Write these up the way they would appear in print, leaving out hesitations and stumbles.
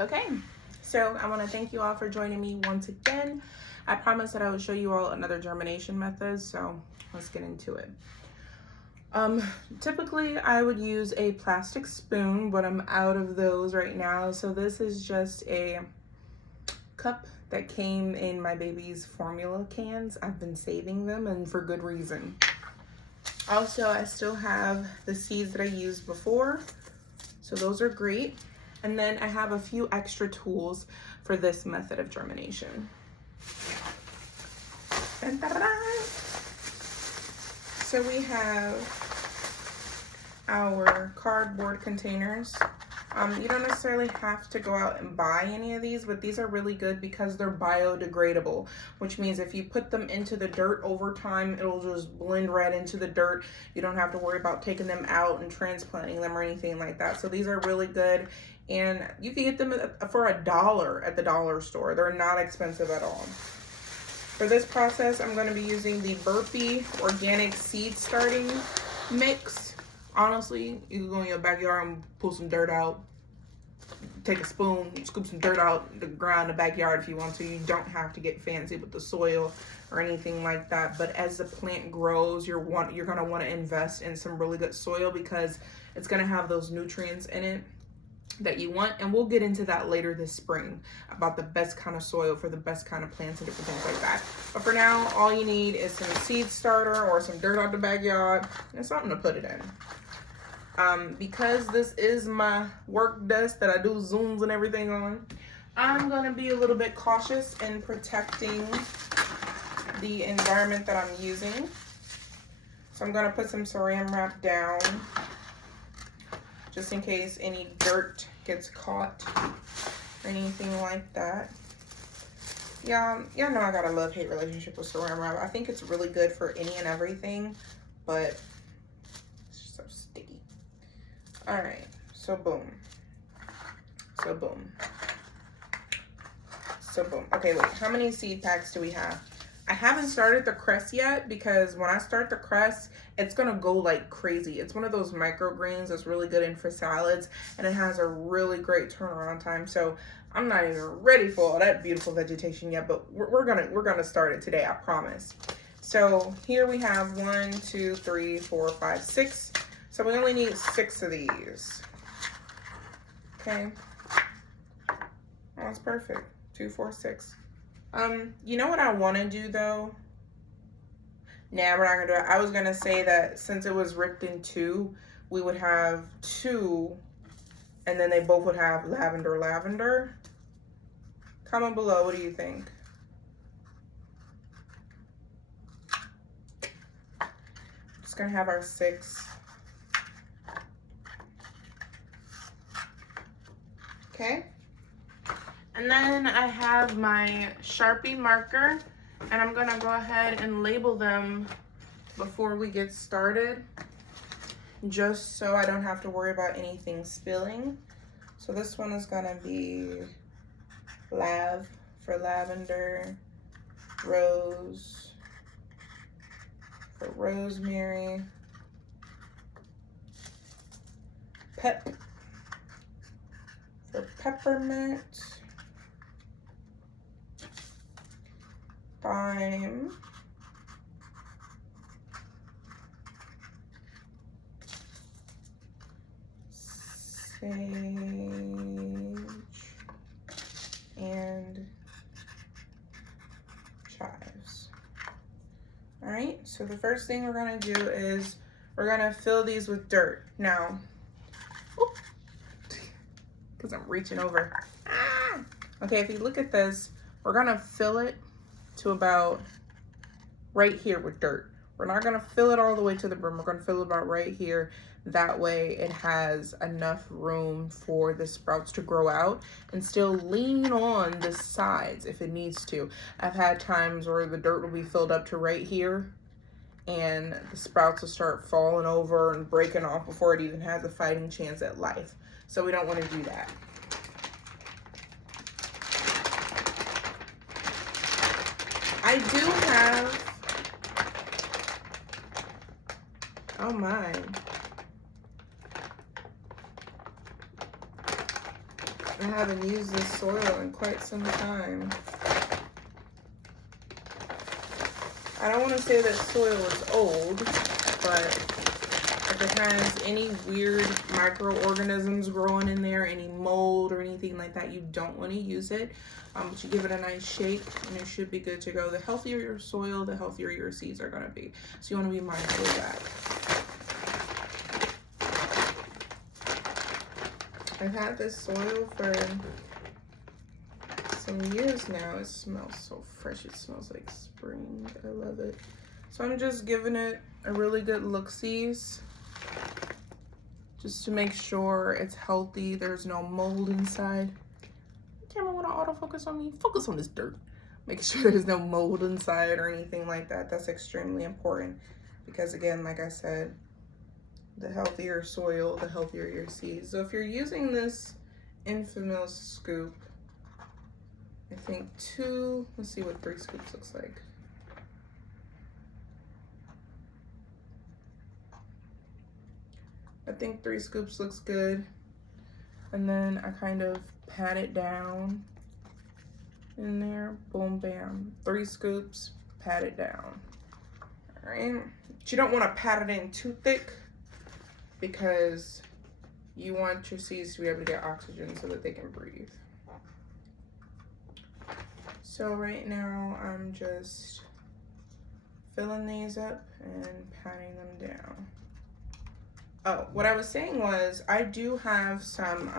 Okay, so I want to thank you all for joining me once again. I promised that I would show you all another germination method, so let's get into it. Typically I would use a plastic spoon, but I'm out of those right now. So this is just a cup that came in my baby's formula cans. I've been saving them, and for good reason. Also, I still have the seeds that I used before, so those are great. And then I have a few extra tools for this method of germination. Dun, dun, dun, dun. So we have our cardboard containers. You don't necessarily have to go out and buy any of these, but these are really good because they're biodegradable, which means if you put them into the dirt over time, it'll just blend right into the dirt. You don't have to worry about taking them out and transplanting them or anything like that. So these are really good, and you can get them for $1 at the dollar store. They're not expensive at all. For this process, I'm going to be using the Burpee organic seed starting mix. Honestly, you can go in your backyard and pull some dirt out. Take a spoon, scoop some dirt out the ground in the backyard if you want to. You don't have to get fancy with the soil or anything like that. But as the plant grows, you're going to want to invest in some really good soil because it's going to have those nutrients in it that you want. And we'll get into that later this spring about the best kind of soil for the best kind of plants and different things like that. But for now, all you need is some seed starter or some dirt out the backyard and something to put it in. Because this is my work desk that I do Zooms and everything on, I'm going to be a little bit cautious in protecting the environment that I'm using. So I'm going to put some saran wrap down just in case any dirt gets caught or anything like that. Y'all know I got a love-hate relationship with saran wrap. I think it's really good for any and everything, but it's just so sticky. All right, so boom. Okay, wait, how many seed packs do we have? I haven't started the cress yet because when I start the cress, it's gonna go like crazy. It's one of those microgreens that's really good in for salads, and it has a really great turnaround time. So I'm not even ready for all that beautiful vegetation yet, but we're gonna start it today, I promise. So here we have 1, 2, 3, 4, 5, 6. So we only need 6 of these. Okay. Oh, that's perfect. 2, 4, 6. You know what I want to do though? Nah, we're not gonna do it. I was gonna say that since it was ripped in 2, we would have 2, and then they both would have lavender. Comment below, what do you think? Just gonna have our 6. Okay. And then I have my Sharpie marker, and I'm gonna go ahead and label them before we get started, just so I don't have to worry about anything spilling. So this one is gonna be Lav for lavender, Rose for rosemary, Pep for peppermint, thyme, sage, and chives. All right, so the first thing we're gonna do is we're gonna fill these with dirt. Now, because I'm reaching over. Okay, if you look at this, we're gonna fill it to about right here with dirt. We're not gonna fill it all the way to the brim. We're gonna fill it about right here. That way it has enough room for the sprouts to grow out and still lean on the sides if it needs to. I've had times where the dirt will be filled up to right here and the sprouts will start falling over and breaking off before it even has a fighting chance at life. So we don't want to do that. I do have, oh my. I haven't used this soil in quite some time. I don't want to say that soil is old, but if it has any weird microorganisms growing in there, any mold or anything like that, you don't want to use it. But you give it a nice shake and it should be good to go. The healthier your soil, the healthier your seeds are going to be. So you want to be mindful of that. I've had this soil for some years now. It smells so fresh. It smells like spring. I love it. So I'm just giving it a really good look-sees just to make sure it's healthy. There's no mold inside. Camera want to autofocus on me? Focus on this dirt. Making sure there's no mold inside or anything like that. That's extremely important because, again, like I said, the healthier soil, the healthier your seeds. So if you're using this infamous scoop, I think let's see what 3 scoops looks like. I think 3 scoops looks good. And then I kind of pat it down in there. Boom, bam. 3 scoops, pat it down. All right. But you don't want to pat it in too thick because you want your seeds to be able to get oxygen so that they can breathe. So right now I'm just filling these up and patting them down. Oh, what I was saying was I do have some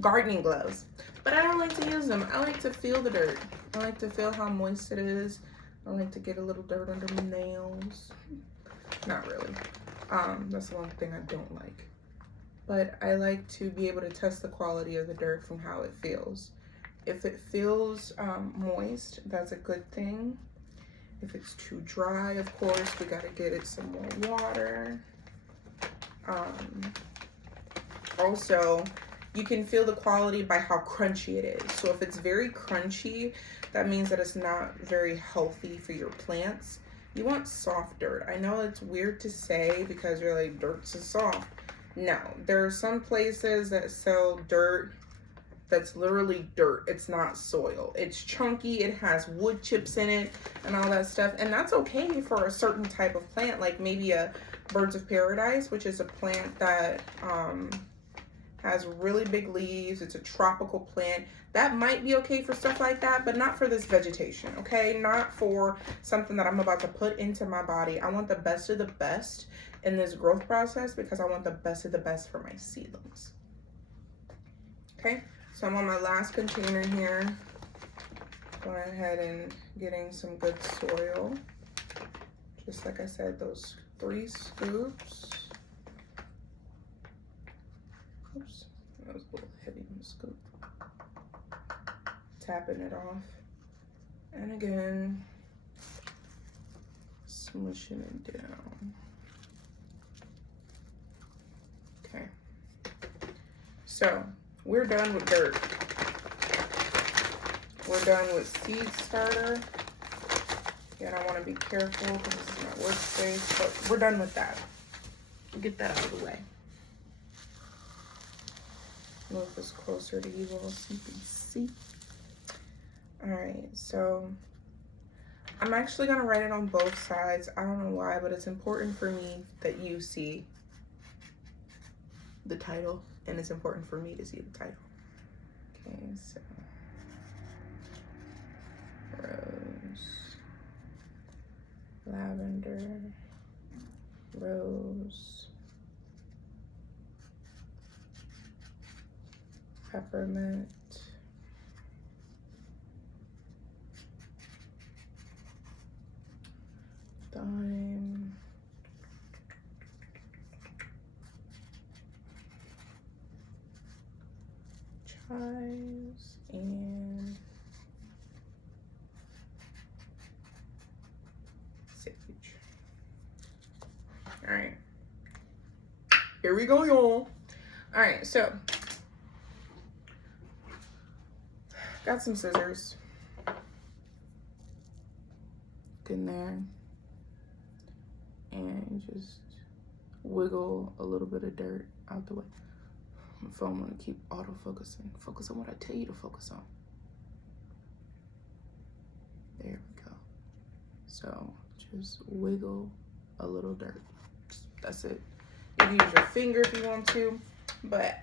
gardening gloves, but I don't like to use them. I like to feel the dirt. I like to feel how moist it is. I like to get a little dirt under my nails. Not really. That's the one thing I don't like. But I like to be able to test the quality of the dirt from how it feels. If it feels moist, that's a good thing. If it's too dry, of course, we gotta get it some more water. Also, you can feel the quality by how crunchy it is. So if it's very crunchy, that means that it's not very healthy for your plants. You want soft dirt. I know it's weird to say because you're like, dirt's soft. No, there are some places that sell dirt that's literally dirt. It's not soil. It's chunky. It has wood chips in it and all that stuff. And that's okay for a certain type of plant, like maybe a birds of paradise, which is a plant that has really big leaves. It's a tropical plant. That might be okay for stuff like that, but not for this vegetation, okay? Not for something that I'm about to put into my body. I want the best of the best in this growth process because I want the best of the best for my seedlings. Okay, so I'm on my last container here. Going ahead and getting some good soil. Just like I said, those 3 scoops. Oops, that was a little heavy on the scoop. Tapping it off. And again, smushing it down. Okay. So, we're done with dirt. We're done with seed starter. Again, I want to be careful because this is my workspace, but we're done with that. We'll get that out of the way. Move this closer to you all so you can see. Alright, so I'm actually going to write it on both sides. I don't know why, but it's important for me that you see the title, and it's important for me to see the title. Okay, so rose, lavender, rose, peppermint, thyme, chives, and sage. All right, here we go, y'all. All right, so got some scissors. Look in there and just wiggle a little bit of dirt out the way. My phone want to keep auto-focusing. Focus on what I tell you to focus on. There we go. So just wiggle a little dirt. That's it. You can use your finger if you want to, but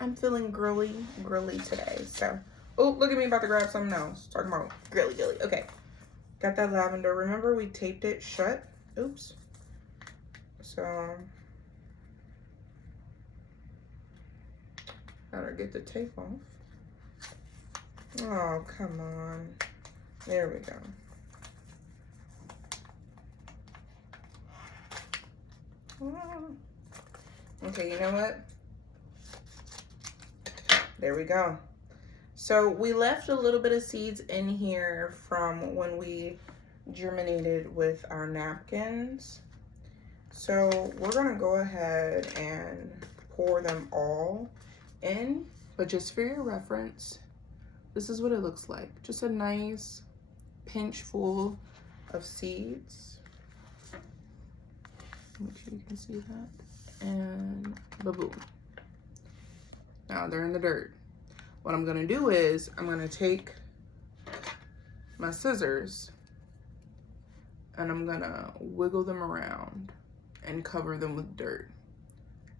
I'm feeling grilly today. So, oh, look at me about to grab something else. Talking about grilly. Okay, got that lavender. Remember we taped it shut? Oops. So, gotta get the tape off. Oh, come on. There we go. Okay, you know what? There we go. So we left a little bit of seeds in here from when we germinated with our napkins. So we're gonna go ahead and pour them all in, but just for your reference, this is what it looks like. Just a nice pinch full of seeds. Make sure you can see that. And ba-boom. Now they're in the dirt. What I'm gonna do is I'm gonna take my scissors and I'm gonna wiggle them around and cover them with dirt.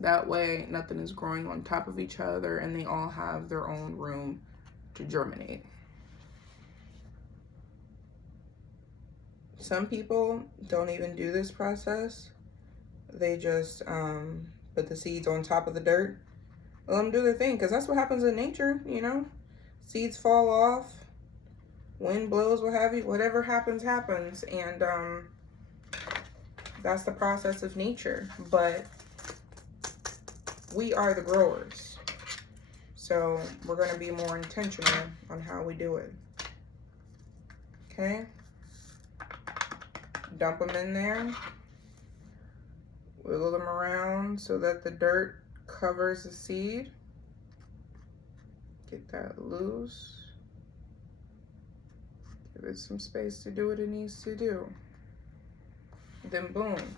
That way nothing is growing on top of each other and they all have their own room to germinate. Some people don't even do this process. They just put the seeds on top of the dirt. Let them do their thing, because that's what happens in nature, you know? Seeds fall off, wind blows, what have you, whatever happens, happens. And that's the process of nature. But we are the growers. So we're going to be more intentional on how we do it. Okay? Dump them in there. Wiggle them around so that the dirt covers the seed. Get that loose. Give it some space to do what it needs to do. Then boom,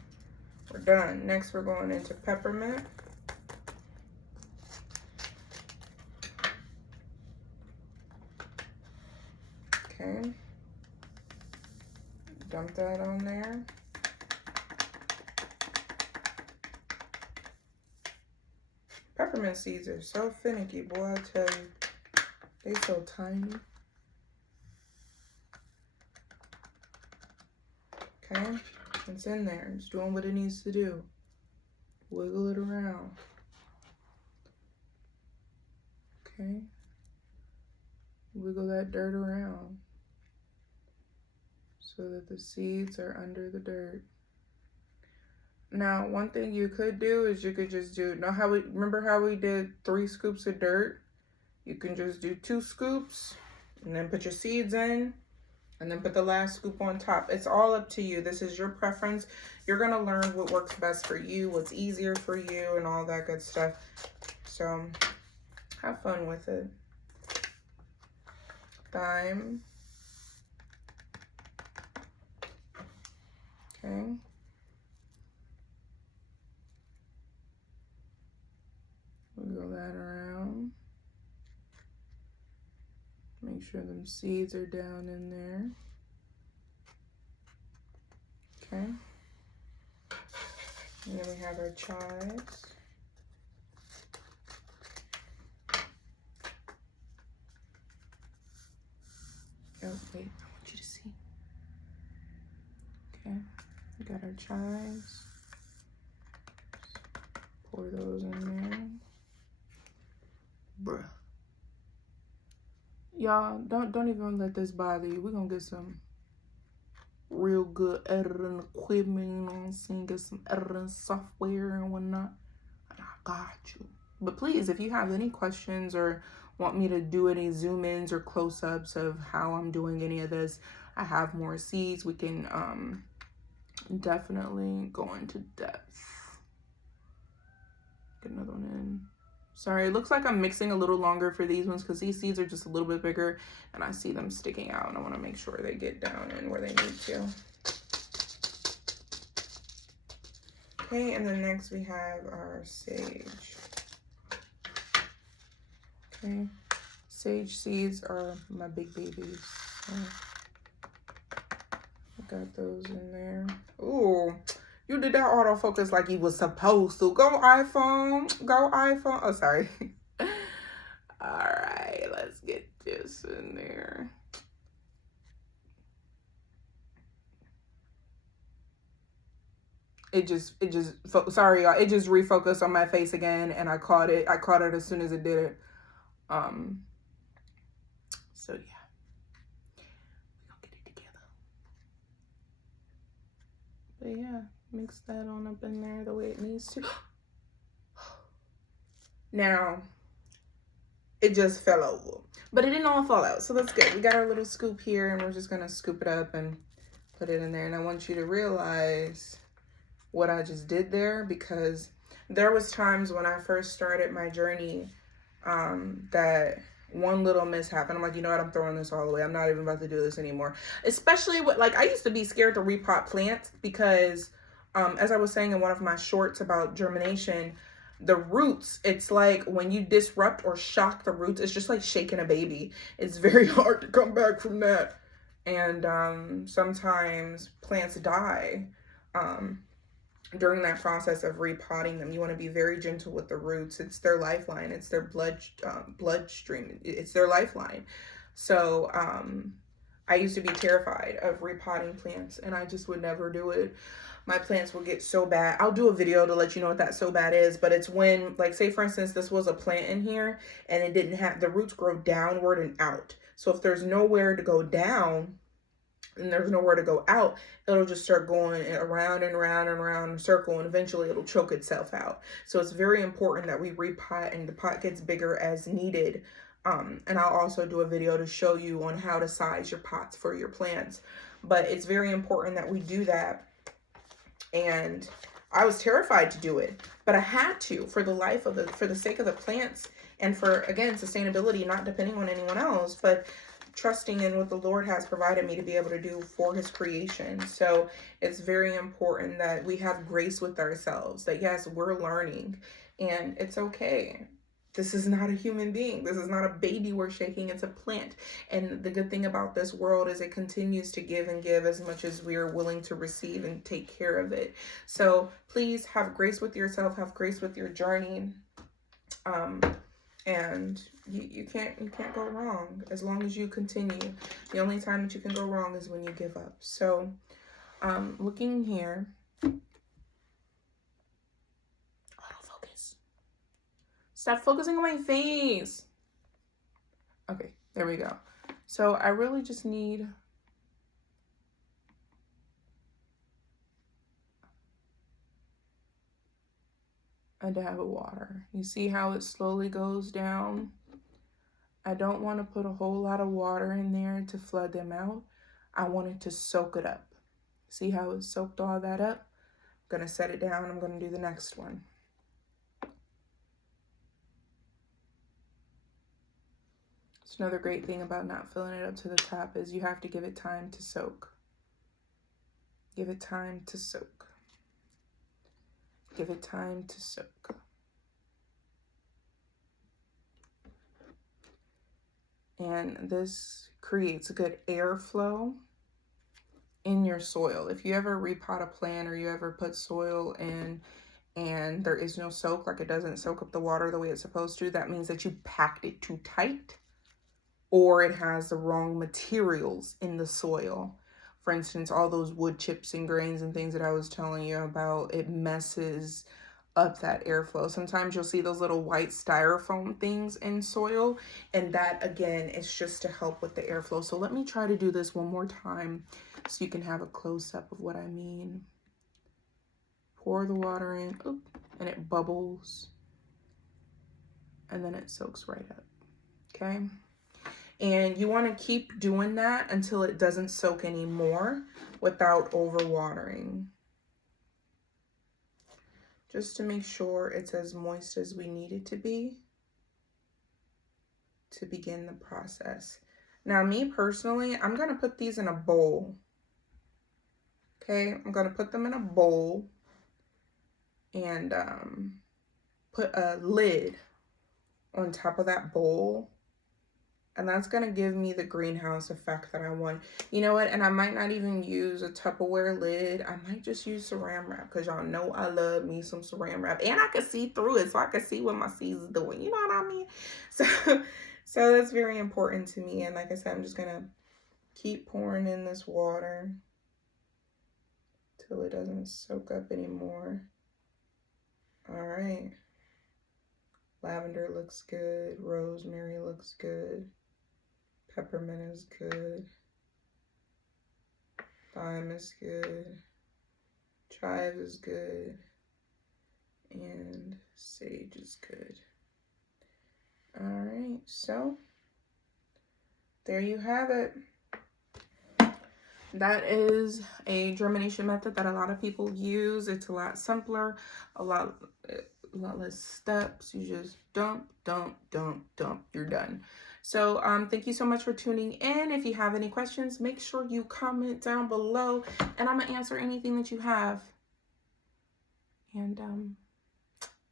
we're done. Next we're going into peppermint. Okay. Dump that on there. Peppermint seeds are so finicky, boy, I tell you. They so tiny. Okay, it's in there. It's doing what it needs to do. Wiggle it around. Okay. Wiggle that dirt around so that the seeds are under the dirt. Now, one thing you could do is you could just do, remember how we did 3 scoops of dirt? You can just do 2 scoops and then put your seeds in and then put the last scoop on top. It's all up to you. This is your preference. You're gonna learn what works best for you, what's easier for you, and all that good stuff. So have fun with it. Thyme. Okay. Wiggle that around. Make sure them seeds are down in there. Okay. And then we have our chives. Oh, wait, I want you to see. Okay, we got our chives. Pour those in there. Bruh. Y'all, don't even let this bother you. We're gonna get some real good editing equipment, you know what I'm saying? Get some editing software and whatnot. And I got you. But please, if you have any questions or want me to do any zoom-ins or close-ups of how I'm doing any of this, I have more seeds. We can definitely go into depth. Get another one in. Sorry, it looks like I'm mixing a little longer for these ones because these seeds are just a little bit bigger and I see them sticking out and I want to make sure they get down in where they need to. Okay, and then next we have our sage. Okay, sage seeds are my big babies. So I got those in there. Ooh, you did that autofocus like you was supposed to. Go iPhone, go iPhone. Oh, sorry. All right, let's get this in there. Sorry y'all, it just refocused on my face again, and I caught it as soon as it did it. So yeah, we're gonna get it together. But yeah, mix that on up in there the way it needs to. Now it just fell over, but it didn't all fall out, so that's good. We got our little scoop here, and we're just gonna scoop it up and put it in there. And I want you to realize what I just did there, because there was times when I first started my journey that one little mishap and I'm like, you know what, I'm throwing this all away. I'm not even about to do this anymore. Especially with, like, I used to be scared to repot plants because as I was saying in one of my shorts about germination, the roots, it's like when you disrupt or shock the roots, it's just like shaking a baby. It's very hard to come back from that. And sometimes plants die during that process of repotting them. You want to be very gentle with the roots. It's their lifeline. It's their bloodstream. It's their lifeline. So I used to be terrified of repotting plants, and I just would never do it. My plants will get so bad. I'll do a video to let you know what that so bad is, but it's when, like, say for instance, this was a plant in here and it didn't have, the roots grow downward and out. So if there's nowhere to go down, and there's nowhere to go out, it'll just start going around and around and around in a circle, and eventually it'll choke itself out. So it's very important that we repot, and the pot gets bigger as needed. And I'll also do a video to show you on how to size your pots for your plants. But it's very important that we do that. And I was terrified to do it, but I had to, for the sake of the plants, and for, again, sustainability, not depending on anyone else, but trusting in what the Lord has provided me to be able to do for his creation. So it's very important that we have grace with ourselves, that yes, we're learning and it's okay. This is not a human being. This is not a baby we're shaking. It's a plant. And the good thing about this world is it continues to give and give as much as we are willing to receive and take care of it. So please have grace with yourself, have grace with your journey. And you can't go wrong as long as you continue. The only time that you can go wrong is when you give up. So looking here, autofocus, stop focusing on my face. Okay, there we go. So I really just need a dab of water. You see how it slowly goes down? I don't want to put a whole lot of water in there to flood them out. I want it to soak it up. See how it soaked all that up? I'm going to set it down. I'm going to do the next one. It's another great thing about not filling it up to the top is you have to give it time to soak. Give it time to soak. Give it time to soak. And this creates a good airflow in your soil. If you ever repot a plant or you ever put soil in and there is no soak, like it doesn't soak up the water the way it's supposed to, that means that you packed it too tight or it has the wrong materials in the soil. For instance, all those wood chips and grains and things that I was telling you about, it messes up that airflow. Sometimes you'll see those little white styrofoam things in soil, and that again is just to help with the airflow. So let me try to do this one more time so you can have a close-up of what I mean. Pour the water in, and it bubbles, and then it soaks right up, okay? And you want to keep doing that until it doesn't soak anymore without overwatering. Just to make sure it's as moist as we need it to be to begin the process. Now, me personally, I'm going to put these in a bowl. Okay, I'm going to put them in a bowl. and put a lid on top of that bowl. And that's going to give me the greenhouse effect that I want. You know what? And I might not even use a Tupperware lid. I might just use saran wrap, because y'all know I love me some saran wrap. And I can see through it, so I can see what my seeds is doing. You know what I mean? So that's very important to me. And like I said, I'm just going to keep pouring in this water till it doesn't soak up anymore. All right. Lavender looks good. Rosemary looks good. Peppermint is good. Thyme is good. Chive is good. And sage is good. All right, so there you have it. That is a germination method that a lot of people use. It's a lot simpler, a lot less steps. You just dump, you're done. So thank you so much for tuning in. If you have any questions, make sure you comment down below, and I'm gonna answer anything that you have. And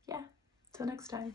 yeah, till next time.